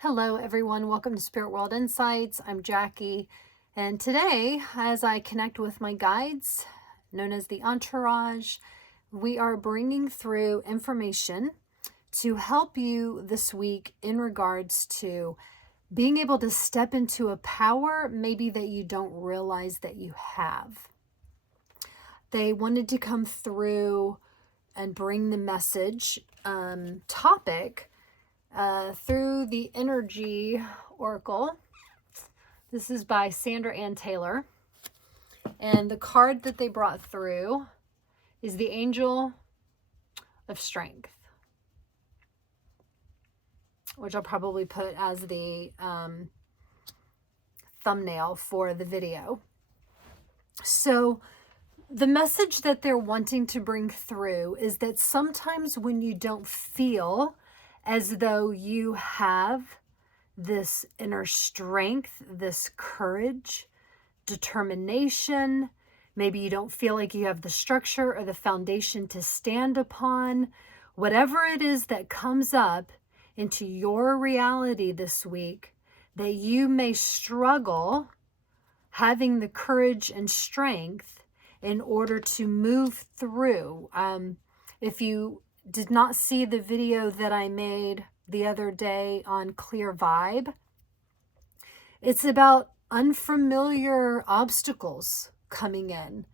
Hello, everyone. Welcome to Spirit World Insights. I'm Jackie, and today, as I connect with my guides, known as the Entourage, we are bringing through information to help you this week in regards to being able to step into a power maybe that you don't realize that you have. They wanted to come through and bring the message topic through the Energy Oracle. This is by Sandra and Taylor. And the card that they brought through is the Angel of Strength, which I'll probably put as the thumbnail for the video. So the message that they're wanting to bring through is that sometimes when you don't feel as though you have this inner strength, this courage, determination, maybe you don't feel like you have the structure or the foundation to stand upon, whatever it is that comes up into your reality this week, that you may struggle having the courage and strength in order to move through. If you did not see the video that I made the other day on Clear Vibe, it's about unfamiliar obstacles coming in.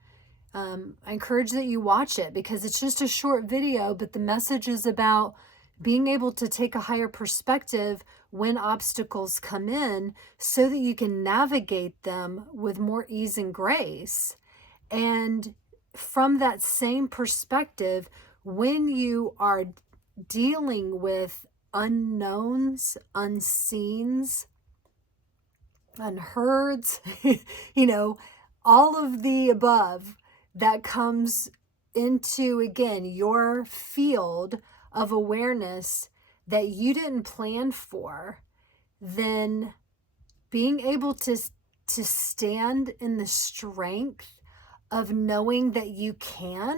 I encourage that you watch it because it's just a short video, but the message is about being able to take a higher perspective when obstacles come in so that you can navigate them with more ease and grace. And from that same perspective, when you are dealing with unknowns, unseens, unheards, all of the above that comes into, again, your field of awareness that you didn't plan for, then being able to stand in the strength of knowing that you can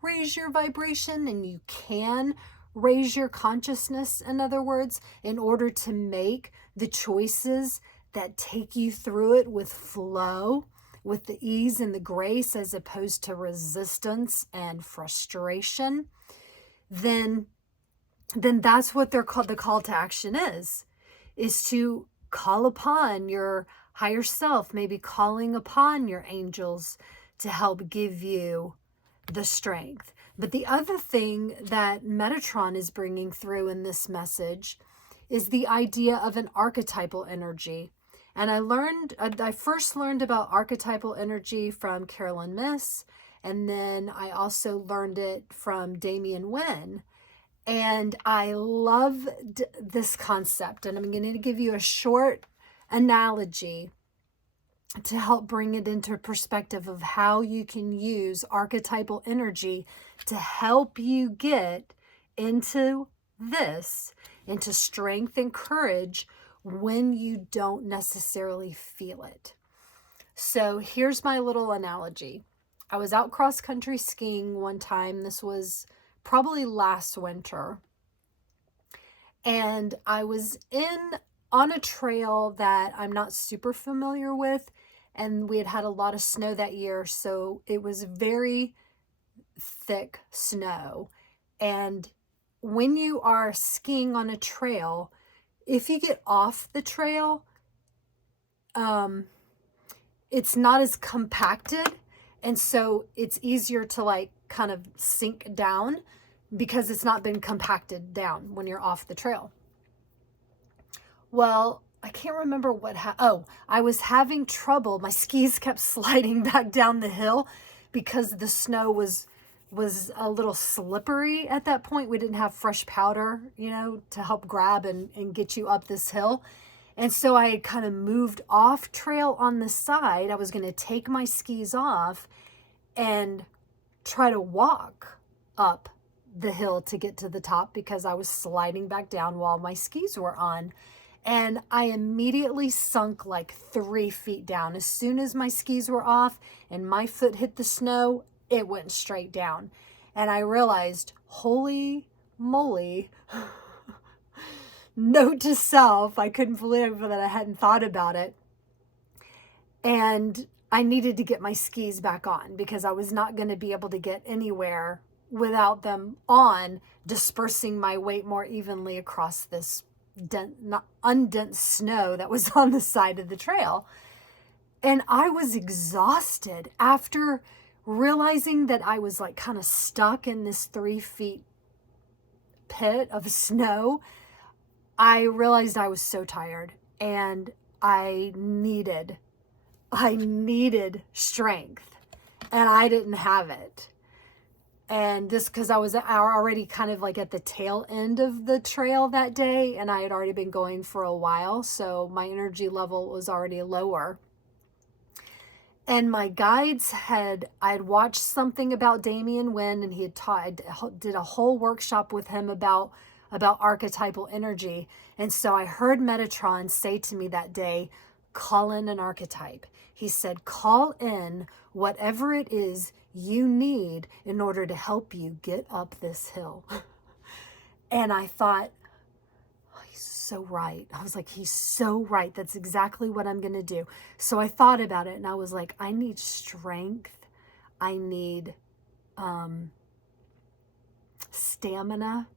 raise your vibration and you can raise your consciousness, in other words, in order to make the choices that take you through it with flow, with the ease and the grace, as opposed to resistance and frustration, then that's what they're called. The call to action is to call upon your higher self, maybe calling upon your angels to help give you the strength. But the other thing that Metatron is bringing through in this message is the idea of an archetypal energy. And I first learned about archetypal energy from Carolyn Miss, and then I also learned it from Damien Wen. And I loved this concept, and I'm going to give you a short analogy to help bring it into perspective of how you can use archetypal energy to help you get into strength and courage when you don't necessarily feel it. So here's my little analogy. I was out cross-country skiing one time. This was probably last winter. And I was on a trail that I'm not super familiar with, and we had a lot of snow that year, so it was very thick snow. And when you are skiing on a trail, if you get off the trail, it's not as compacted, and so it's easier to kind of sink down because it's not been compacted down when you're off the trail. Well, I can't remember what I was having trouble. My skis kept sliding back down the hill because the snow was a little slippery at that point. We didn't have fresh powder, to help grab and get you up this hill. And so I had kind of moved off trail on the side. I was going to take my skis off and try to walk up the hill to get to the top because I was sliding back down while my skis were on. And I immediately sunk like 3 feet down. As soon as my skis were off and my foot hit the snow, it went straight down. And I realized, holy moly, note to self. I couldn't believe that I hadn't thought about it. And I needed to get my skis back on because I was not going to be able to get anywhere without them on, dispersing my weight more evenly across this undense snow that was on the side of the trail. And I was exhausted after realizing that I was like kind of stuck in this 3 feet pit of snow. I realized I was so tired and I needed strength, and I didn't have it. And this because I was already kind of like at the tail end of the trail that day, and I had already been going for a while, so my energy level was already lower. And my guides I'd watched something about Damien Wynn, and he had taught, I did a whole workshop with him about archetypal energy. And so I heard Metatron say to me that day, call in an archetype. He said, call in whatever it is you need in order to help you get up this hill. And I thought, oh, he's so right. I was like, he's so right. That's exactly what I'm going to do. So I thought about it and I was like, I need strength. I need stamina.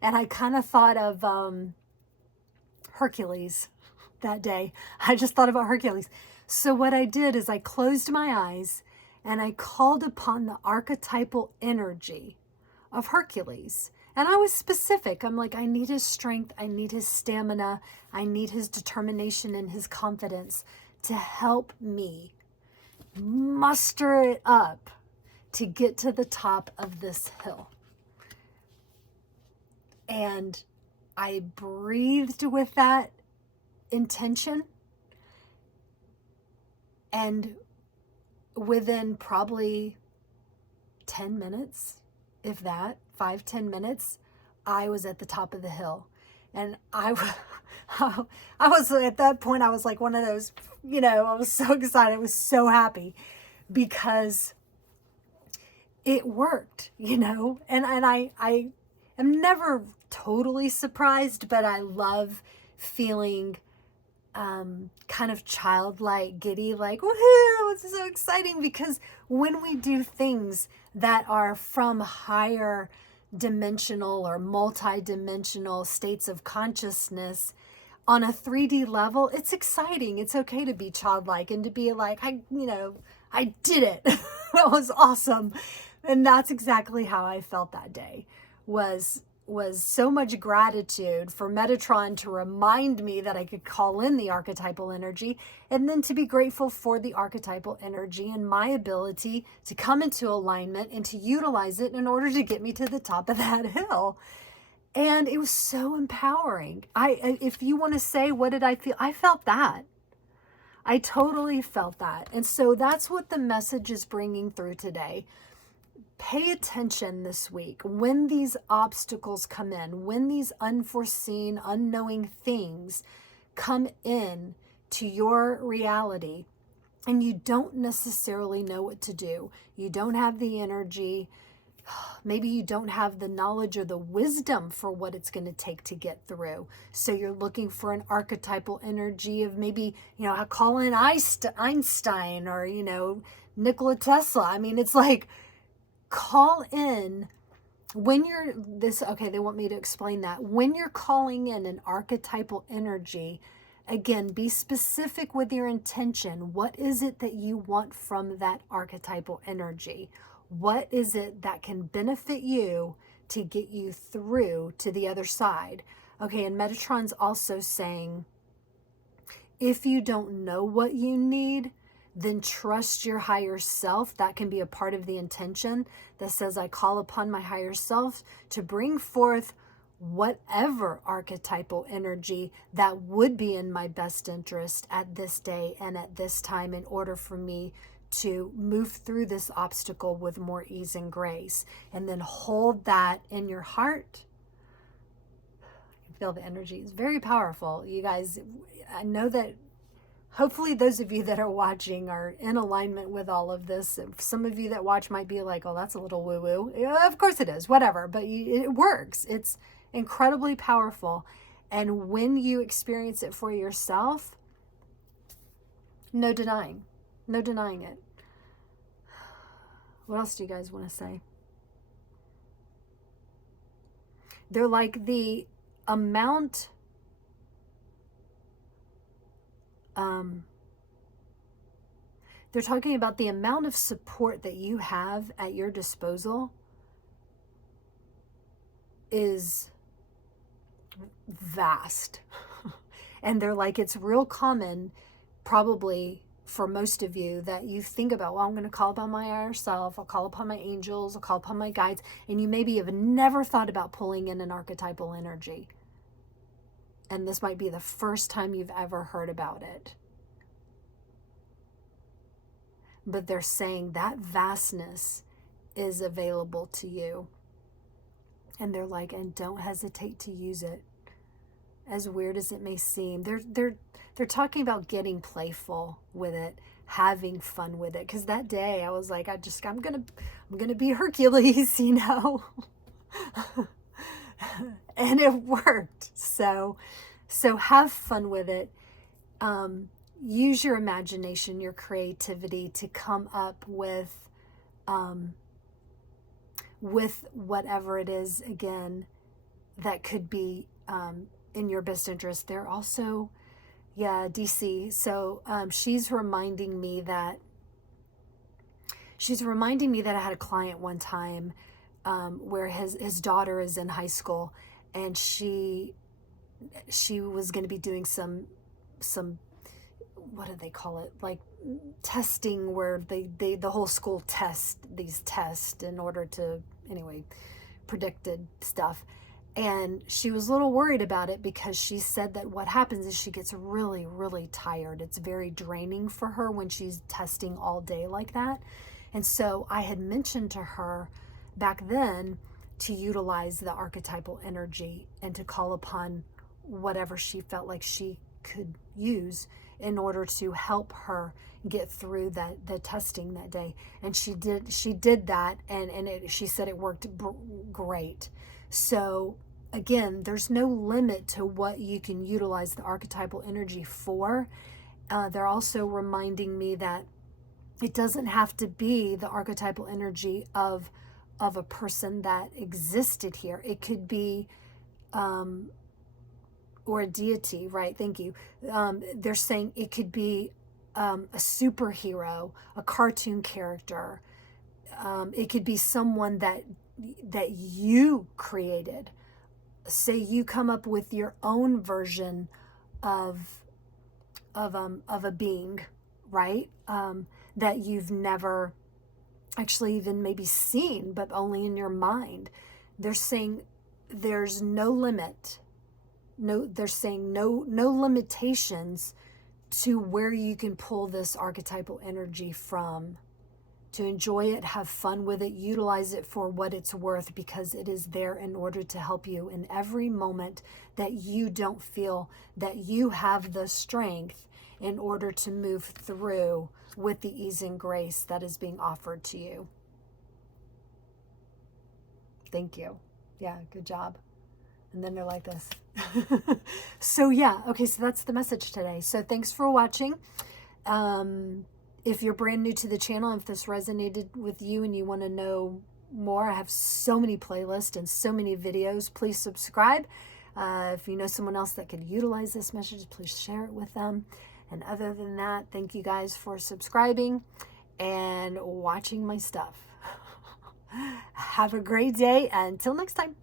And I kind of thought of Hercules that day. I just thought about Hercules. So what I did is I closed my eyes and I called upon the archetypal energy of Hercules. And I was specific. I'm like, I need his strength. I need his stamina. I need his determination and his confidence to help me muster it up to get to the top of this hill. And I breathed with that intention. And within probably 10 minutes, if that, 5-10 minutes, I was at the top of the hill. And I was at that point, I was like one of those, I was so excited. I was so happy because it worked, and I am never totally surprised, but I love feeling kind of childlike, giddy, like, woohoo, it's so exciting, because when we do things that are from higher dimensional or multi-dimensional states of consciousness on a 3D level, it's exciting. It's okay to be childlike and to be like, I did it. That was awesome. And that's exactly how I felt that day, was so much gratitude for Metatron to remind me that I could call in the archetypal energy, and then to be grateful for the archetypal energy and my ability to come into alignment and to utilize it in order to get me to the top of that hill. And it was so empowering. If you want to say, what did I feel? I felt that. I totally felt that. And so that's what the message is bringing through today. Pay attention this week when these obstacles come in, when these unforeseen, unknowing things come in to your reality, and you don't necessarily know what to do. You don't have the energy. Maybe you don't have the knowledge or the wisdom for what it's going to take to get through. So you're looking for an archetypal energy of maybe, call in Einstein or, Nikola Tesla. I mean, it's like, call in when you're they want me to explain that. When you're calling in an archetypal energy, again, be specific with your intention. What is it that you want from that archetypal energy? What is it that can benefit you to get you through to the other side? Okay, and Metatron's also saying, if you don't know what you need, then trust your higher self. That can be a part of the intention that says, I call upon my higher self to bring forth whatever archetypal energy that would be in my best interest at this day and at this time, in order for me to move through this obstacle with more ease and grace. And then hold that in your heart. You feel the energy. It's very powerful. You guys, I know that hopefully those of you that are watching are in alignment with all of this. Some of you that watch might be like, oh, that's a little woo-woo. Yeah, of course it is, whatever. But it works. incredibly powerful. And when you experience it for yourself, no denying it. What else do you guys want to say? They're like the amount, they're talking about the amount of support that you have at your disposal is vast. And they're like, it's real common, probably for most of you, that you think about, well, I'm going to call upon my higher self, I'll call upon my angels, I'll call upon my guides, and you maybe have never thought about pulling in an archetypal energy. And this might be the first time you've ever heard about it. But they're saying that vastness is available to you. And they're like, and don't hesitate to use it. As weird as it may seem, they're talking about getting playful with it, having fun with it. Because that day I was like, I'm gonna be Hercules, you know. And it worked. So have fun with it. Use your imagination, your creativity to come up with whatever it is, again, that could be in your best interest. They're also, DC. So she's reminding me that I had a client one time where his daughter is in high school, and she was going to be doing some what do they call it, like testing, where the whole school test these tests in order to, anyway, predicted stuff. And she was a little worried about it because she said that what happens is she gets really, really tired. It's very draining for her when she's testing all day like that. And so I had mentioned to her back then to utilize the archetypal energy and to call upon whatever she felt like she could use in order to help her get through the testing that day. And she did that, and she said it worked great. So again, there's no limit to what you can utilize the archetypal energy for. They're also reminding me that it doesn't have to be the archetypal energy of a person that existed here. It could be or a deity, right? Thank you. They're saying it could be a superhero, a cartoon character. It could be someone that you created. Say you come up with your own version of a being, right? That you've never actually even maybe seen, but only in your mind. They're saying there's no limit. They're saying no limitations to where you can pull this archetypal energy from. To enjoy it, have fun with it, utilize it for what it's worth, because it is there in order to help you in every moment that you don't feel that you have the strength in order to move through with the ease and grace that is being offered to you. Thank you. Yeah, good job. And then they're like this. So okay, so that's the message today. So thanks for watching. If you're brand new to the channel, if this resonated with you and you want to know more, I have so many playlists and so many videos. Please subscribe. If you know someone else that could utilize this message, please share it with them. And other than that, thank you guys for subscribing and watching my stuff. Have a great day. Until next time.